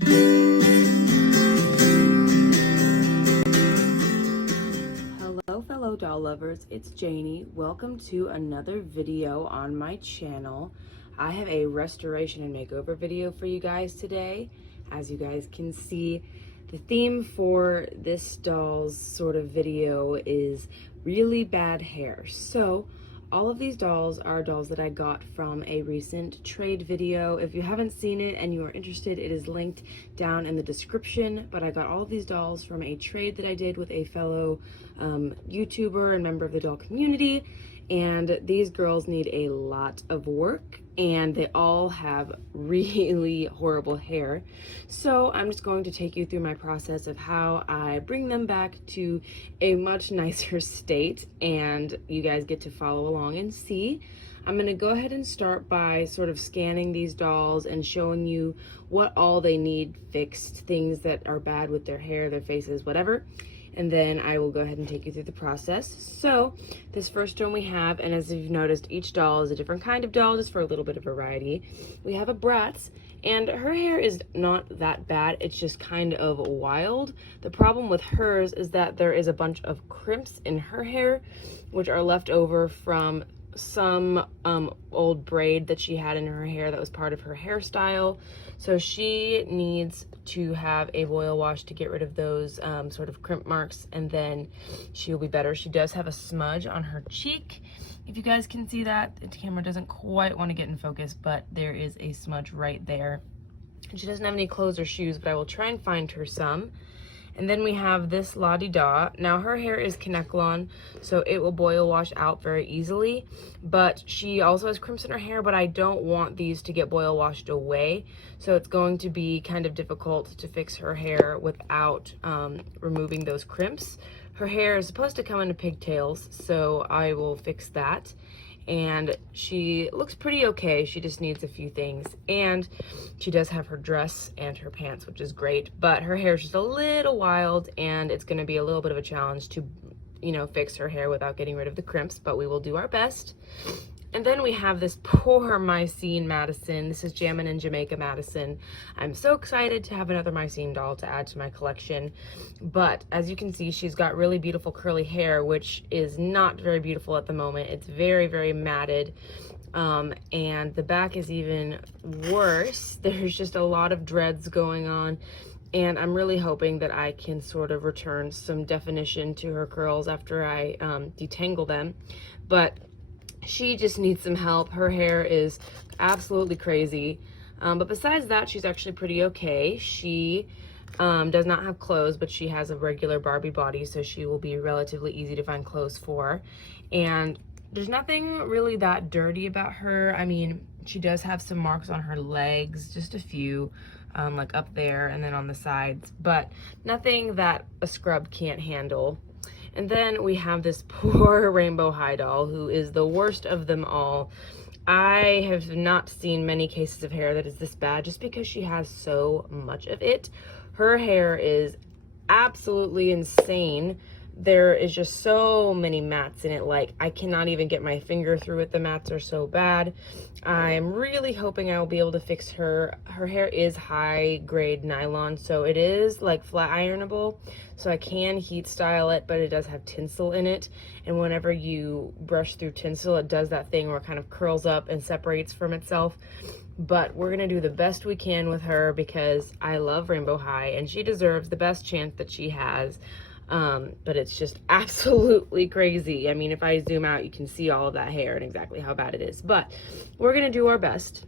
Hello fellow doll lovers, it's Janie. Welcome to another video on my channel. I have a restoration and makeover video for you guys today. As you guys can see, the theme for this doll's sort of video is really bad hair. So all of these dolls are dolls that I got from a recent trade video. If you haven't seen it and you are interested, it is linked down in the description. But I got all of these dolls from a trade that I did with a fellow YouTuber and member of the doll community. And these girls need a lot of work and they all have really horrible hair. So I'm just going to take you through my process of how I bring them back to a much nicer state, and you guys get to follow along and see. I'm going to go ahead and start by sort of scanning these dolls and showing you what all they need fixed, things that are bad with their hair, their faces, whatever. And then I will go ahead and take you through the process. So this first one we have, and as you've noticed, each doll is a different kind of doll, just for a little bit of variety. We have a Bratz, and her hair is not that bad. It's just kind of wild. The problem with hers is that there is a bunch of crimps in her hair, which are left over from some old braid that she had in her hair that was part of her hairstyle. So she needs to have a boil wash to get rid of those sort of crimp marks, and then she'll be better. She does have a smudge on her cheek. If you guys can see that, the camera doesn't quite want to get in focus, but there is a smudge right there. And she doesn't have any clothes or shoes, but I will try and find her some. And then we have this la-di-da. Now her hair is Kanekalon, so it will boil wash out very easily, but she also has crimps in her hair, but I don't want these to get boil washed away. So it's going to be kind of difficult to fix her hair without removing those crimps. Her hair is supposed to come into pigtails, so I will fix that. And she looks pretty okay. She just needs a few things. And she does have her dress and her pants, which is great, but her hair is just a little wild, and it's gonna be a little bit of a challenge to, you know, fix her hair without getting rid of the crimps, but we will do our best. And then we have this poor Mycene Madison. This is Jammin' in Jamaica Madison. I'm so excited to have another Mycene doll to add to my collection. But as you can see, she's got really beautiful curly hair, which is not very beautiful at the moment. It's very matted. And the back is even worse. There's just a lot of dreads going on. And I'm really hoping that I can sort of return some definition to her curls after I detangle them. But she just needs some help. Her hair is absolutely crazy. But besides that, she's actually pretty okay. She does not have clothes, but she has a regular Barbie body, so she will be relatively easy to find clothes for. And there's nothing really that dirty about her. I mean, she does have some marks on her legs, just a few, like up there and then on the sides, but nothing that a scrub can't handle. And then we have this poor Rainbow High doll, who is the worst of them all. I have not seen many cases of hair that is this bad, just because she has so much of it. Her hair is absolutely insane. There is just so many mats in it, like I cannot even get my finger through it. The mats are so bad. I'm really hoping I will be able to fix her. Her hair is high grade nylon, so it is like flat ironable, so I can heat style it, but it does have tinsel in it, and whenever you brush through tinsel, it does that thing where it kind of curls up and separates from itself. But we're gonna do the best we can with her because I love Rainbow High and she deserves the best chance that she has. But it's just absolutely crazy. I mean, if I zoom out, you can see all of that hair and exactly how bad it is, but we're gonna do our best.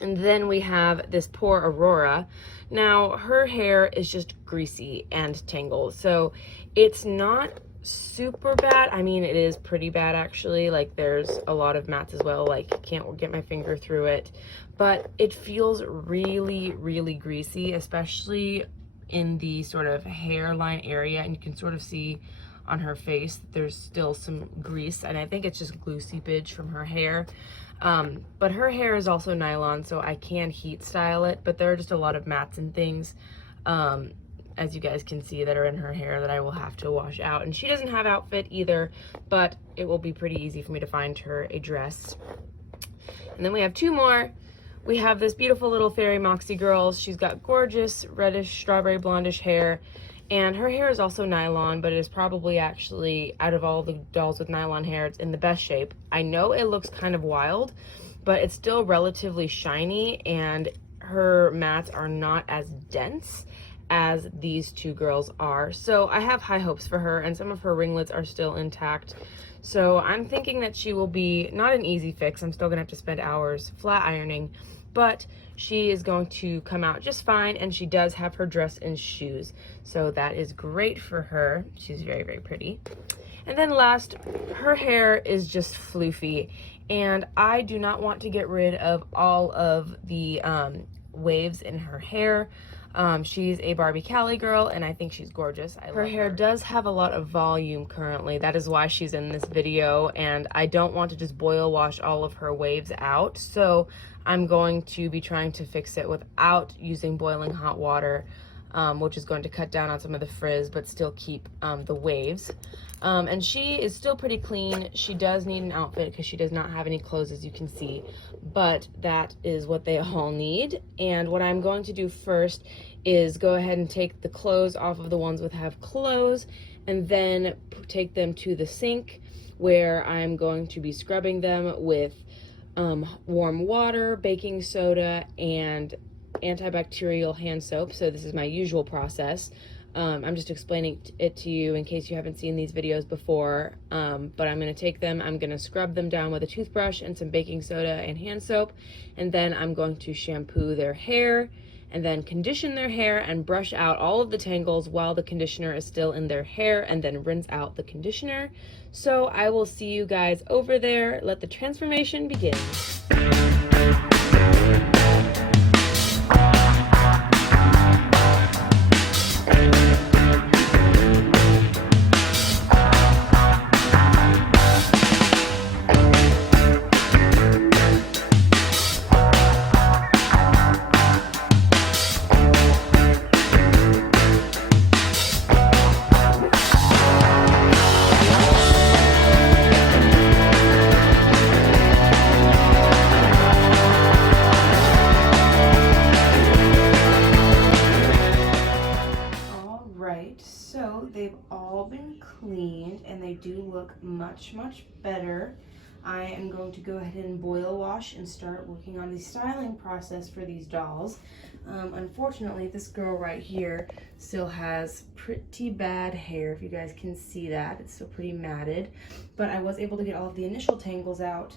And then we have this poor Aurora. Now her hair is just greasy and tangled, so it's not super bad. I mean, it is pretty bad actually. Like there's a lot of mats as well, like can't get my finger through it, but it feels really greasy, especially in the sort of hairline area, and you can sort of see on her face there's still some grease, and I think it's just glue seepage from her hair. But her hair is also nylon, so I can heat style it, but there are just a lot of mats and things, as you guys can see, that are in her hair that I will have to wash out. And she doesn't have outfit either, but it will be pretty easy for me to find her a dress. And then we have two more. We have this beautiful little fairy Moxie girl. She's got gorgeous reddish strawberry blondish hair, and her hair is also nylon, but it is probably actually, out of all the dolls with nylon hair, it's in the best shape. I know it looks kind of wild, but it's still relatively shiny, and her mats are not as dense as these two girls are. So I have high hopes for her, and some of her ringlets are still intact. So I'm thinking that she will be not an easy fix. I'm still gonna have to spend hours flat ironing, but she is going to come out just fine, and she does have her dress and shoes. So that is great for her. She's very, very pretty. And then last, her hair is just floofy, and I do not want to get rid of all of the waves in her hair. She's a Barbie Callie girl, and I think she's gorgeous. Her hair does have a lot of volume currently. That is why she's in this video, and I don't want to just boil wash all of her waves out. So I'm going to be trying to fix it without using boiling hot water, which is going to cut down on some of the frizz, but still keep the waves. And she is still pretty clean. She does need an outfit because she does not have any clothes, as you can see, but that is what they all need. And what I'm going to do first is go ahead and take the clothes off of the ones with have clothes, and then take them to the sink, where I'm going to be scrubbing them with warm water, baking soda, and antibacterial hand soap. So this is my usual process. I'm just explaining it to you in case you haven't seen these videos before, but I'm going to take them, I'm going to scrub them down with a toothbrush and some baking soda and hand soap, and then I'm going to shampoo their hair, and then condition their hair and brush out all of the tangles while the conditioner is still in their hair, and then rinse out the conditioner. So I will see you guys over there. Let the transformation begin. So they've all been cleaned, and they do look much, much better. I am going to go ahead and boil wash and start working on the styling process for these dolls. Unfortunately, this girl right here still has pretty bad hair, if you guys can see that. It's still pretty matted, but I was able to get all of the initial tangles out,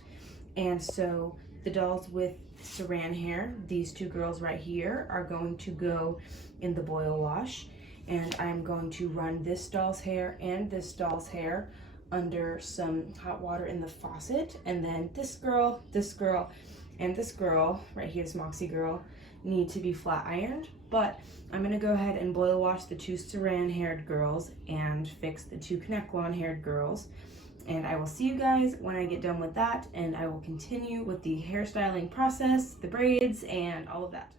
and so the dolls with saran hair, these two girls right here, are going to go in the boil wash. And I'm going to run this doll's hair and this doll's hair under some hot water in the faucet. And then this girl, and this girl, right here, this Moxie girl, need to be flat ironed. But I'm gonna go ahead and boil wash the two saran haired girls and fix the two Connectlon haired girls. And I will see you guys when I get done with that, and I will continue with the hairstyling process, the braids, and all of that.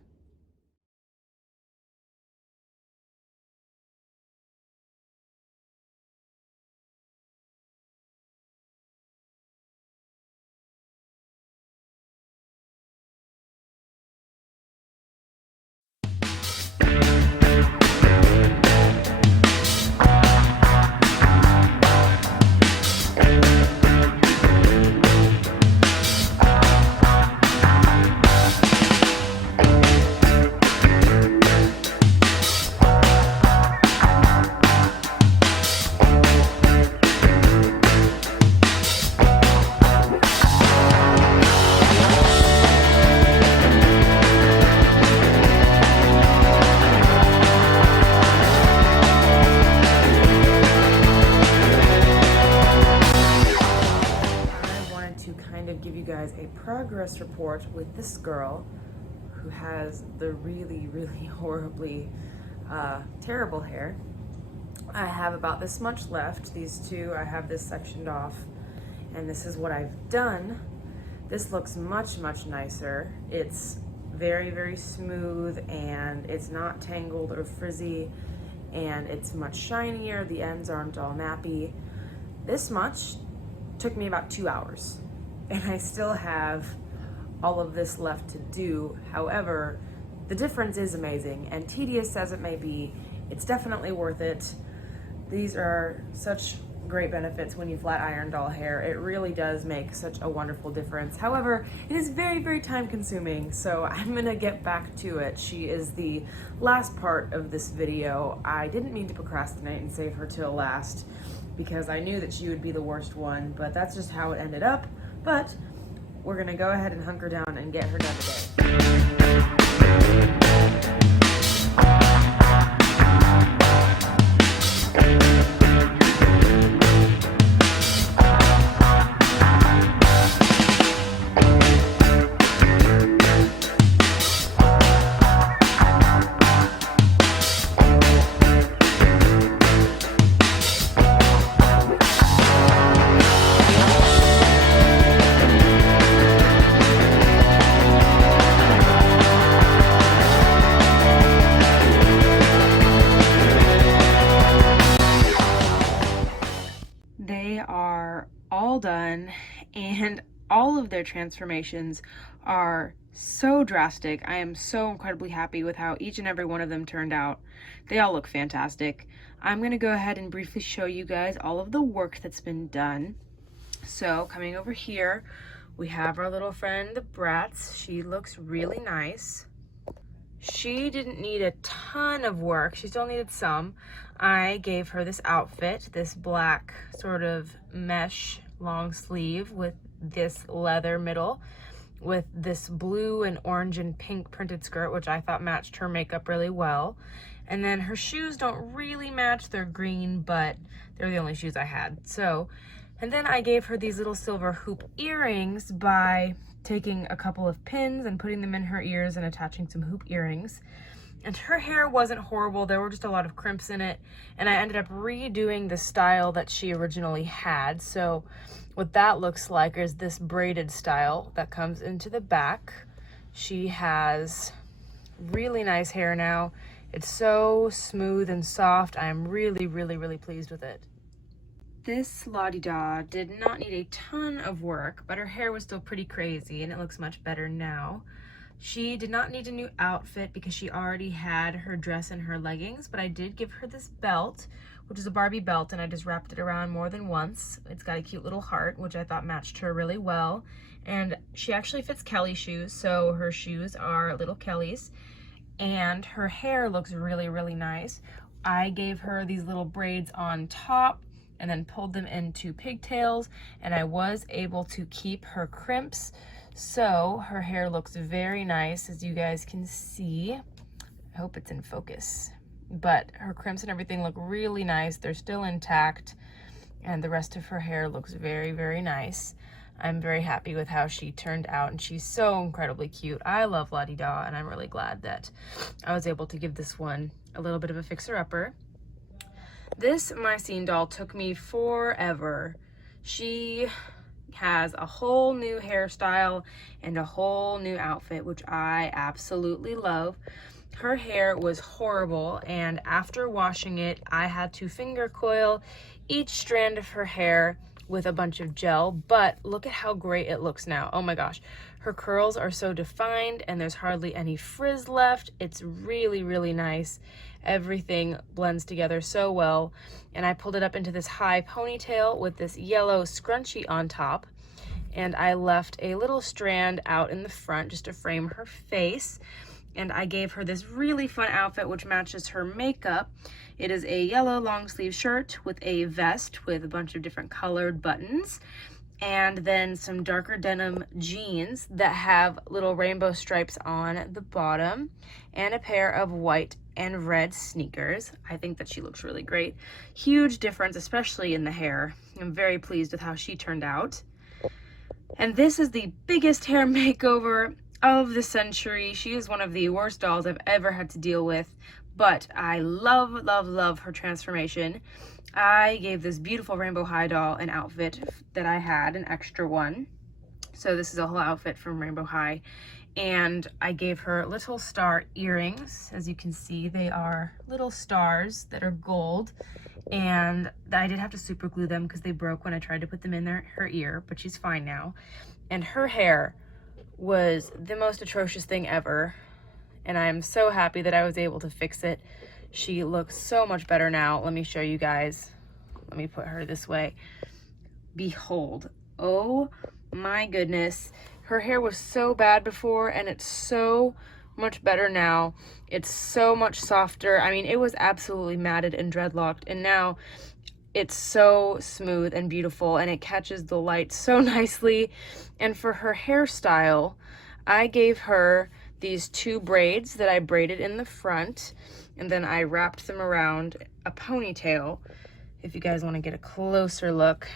Progress report with this girl who has the really, really horribly terrible hair. I have about this much left. These two, I have this sectioned off, and this is what I've done. This looks much, much nicer. It's very, very smooth, and it's not tangled or frizzy, and it's much shinier. The ends aren't all nappy. This much took me about 2 hours, and I still have all of this left to do. However, the difference is amazing, and tedious as it may be, it's definitely worth it. These are such great benefits when you flat iron doll hair. It really does make such a wonderful difference. However, it is very, very time consuming, so I'm gonna get back to it. She is the last part of this video. I didn't mean to procrastinate and save her till last because I knew that she would be the worst one, but that's just how it ended up. But we're gonna go ahead and hunker down and get her done today. They are all done, and all of their transformations are so drastic. I am so incredibly happy with how each and every one of them turned out. They all look fantastic. I'm gonna go ahead and briefly show you guys all of the work that's been done. So coming over here, we have our little friend, the Bratz. She looks really nice. She didn't need a ton of work. She still needed some. I gave her this outfit, this black sort of mesh long sleeve with this leather middle, with this blue and orange and pink printed skirt, which I thought matched her makeup really well. And then her shoes don't really match. They're green, but they're the only shoes I had. So, and then I gave her these little silver hoop earrings by taking a couple of pins and putting them in her ears and attaching some hoop earrings. And her hair wasn't horrible. There were just a lot of crimps in it. And I ended up redoing the style that she originally had. So what that looks like is this braided style that comes into the back. She has really nice hair now. It's so smooth and soft. I am really, really, really pleased with it. This la-di-da did not need a ton of work, but her hair was still pretty crazy and it looks much better now. She did not need a new outfit because she already had her dress and her leggings, but I did give her this belt, which is a Barbie belt, and I just wrapped it around more than once. It's got a cute little heart, which I thought matched her really well. And she actually fits Kelly shoes, so her shoes are little Kelly's. And her hair looks really, really nice. I gave her these little braids on top and then pulled them into pigtails, and I was able to keep her crimps. So her hair looks very nice, as you guys can see. I hope it's in focus. But her crimps and everything look really nice. They're still intact, and the rest of her hair looks very, very nice. I'm very happy with how she turned out, and she's so incredibly cute. I love La-di-da, and I'm really glad that I was able to give this one a little bit of a fixer-upper. This My Scene doll took me forever. She has a whole new hairstyle and a whole new outfit, which I absolutely love. Her hair was horrible, and after washing it, I had to finger coil each strand of her hair with a bunch of gel, but look at how great it looks now. Oh my gosh. Her curls are so defined and there's hardly any frizz left. It's really, really nice. Everything blends together so well. And I pulled it up into this high ponytail with this yellow scrunchie on top. And I left a little strand out in the front just to frame her face. And I gave her this really fun outfit which matches her makeup. It is a yellow long sleeve shirt with a vest with a bunch of different colored buttons, and then some darker denim jeans that have little rainbow stripes on the bottom, and a pair of white and red sneakers. I think that she looks really great. Huge difference, especially in the hair. I'm very pleased with how she turned out. And this is the biggest hair makeover of the century. She is one of the worst dolls I've ever had to deal with, but I love, love, love her transformation. I gave this beautiful rainbow high doll an outfit that I had, an extra one. So this is a whole outfit from Rainbow High. And I gave her little star earrings. As you can see, they are little stars that are gold. And I did have to super glue them because they broke when I tried to put them in her ear, but she's fine now. And her hair was the most atrocious thing ever, and I am so happy that I was able to fix it. She looks so much better now. Let me show you guys. Let me put her this way. Behold. Oh my goodness. Her hair was so bad before, and it's so much better now. It's so much softer. I mean, it was absolutely matted and dreadlocked, and now it's so smooth and beautiful, and it catches the light so nicely. And for her hairstyle, I gave her these 2 braids that I braided in the front, and then I wrapped them around a ponytail. If you guys want to get a closer look,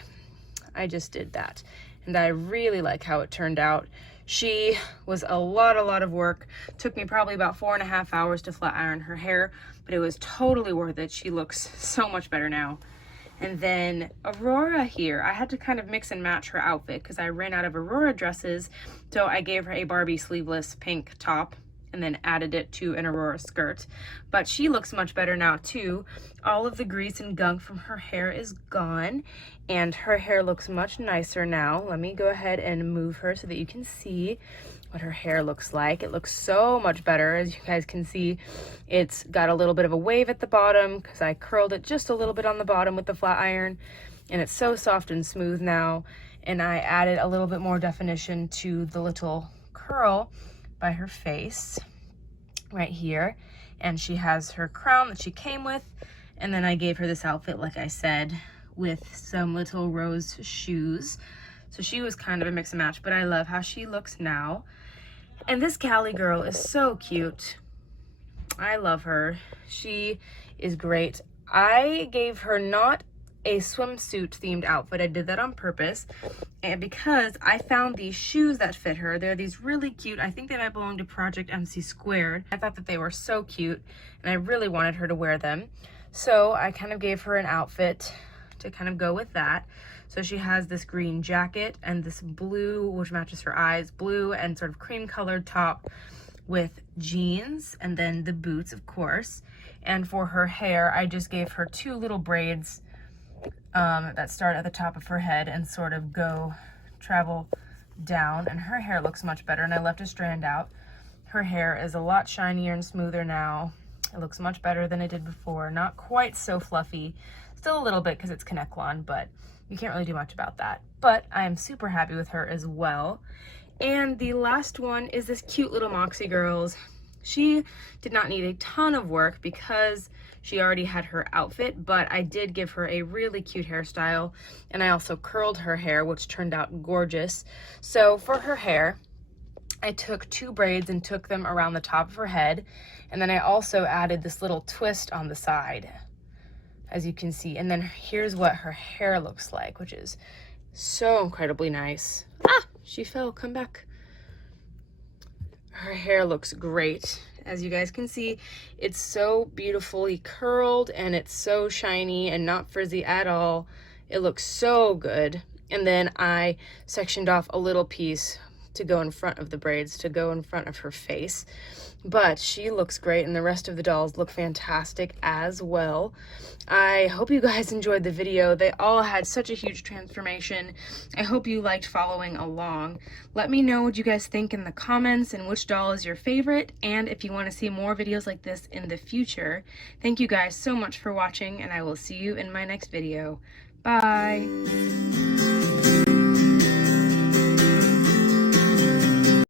I just did that, and I really like how it turned out. She was a lot of work. Took me probably about 4.5 hours to flat iron her hair, but it was totally worth it. She looks so much better now. And then Aurora here, I had to kind of mix and match her outfit because I ran out of Aurora dresses, so I gave her a Barbie sleeveless pink top and then added it to an Aurora skirt. But she looks much better now too. All of the grease and gunk from her hair is gone, and her hair looks much nicer now. Let me go ahead and move her so that you can see what her hair looks like. It looks so much better. As you guys can see, it's got a little bit of a wave at the bottom because I curled it just a little bit on the bottom with the flat iron, and it's so soft and smooth now. And I added a little bit more definition to the little curl by her face right here, and she has her crown that she came with, and then I gave her this outfit, like I said, with some little rose shoes. So she was kind of a mix and match, but I love how she looks now. And this Callie girl is so cute. I love her. She is great. I gave her not a swimsuit themed outfit. I did that on purpose, and because I found these shoes that fit her. They're these really cute, I think they might belong to Project MC Squared. I thought that they were so cute, and I really wanted her to wear them, so I kind of gave her an outfit to kind of go with that. So she has this green jacket and this blue, which matches her eyes, blue and sort of cream colored top with jeans, and then the boots, of course. And for her hair, I just gave her 2 little braids that start at the top of her head and sort of travel down, and her hair looks much better, and I left a strand out. Her hair is a lot shinier and smoother now. It looks much better than it did before. Not quite so fluffy, still a little bit because it's Connectlon, but you can't really do much about that. But I am super happy with her as well. And the last one is this cute little Moxie Girls. She did not need a ton of work because she already had her outfit, but I did give her a really cute hairstyle, and I also curled her hair, which turned out gorgeous. So for her hair, I took 2 braids and took them around the top of her head, and then I also added this little twist on the side, as you can see. And then here's what her hair looks like, which is so incredibly nice. Ah, she fell, come back. Her hair looks great. As you guys can see, it's so beautifully curled, and it's so shiny and not frizzy at all. It looks so good. And then I sectioned off a little piece to go in front of the braids, to go in front of her face. But she looks great, and the rest of the dolls look fantastic as well. I hope you guys enjoyed the video. They all had such a huge transformation. I hope you liked following along. Let me know what you guys think in the comments and which doll is your favorite, and if you want to see more videos like this in the future. Thank you guys so much for watching, and I will see you in my next video. Bye!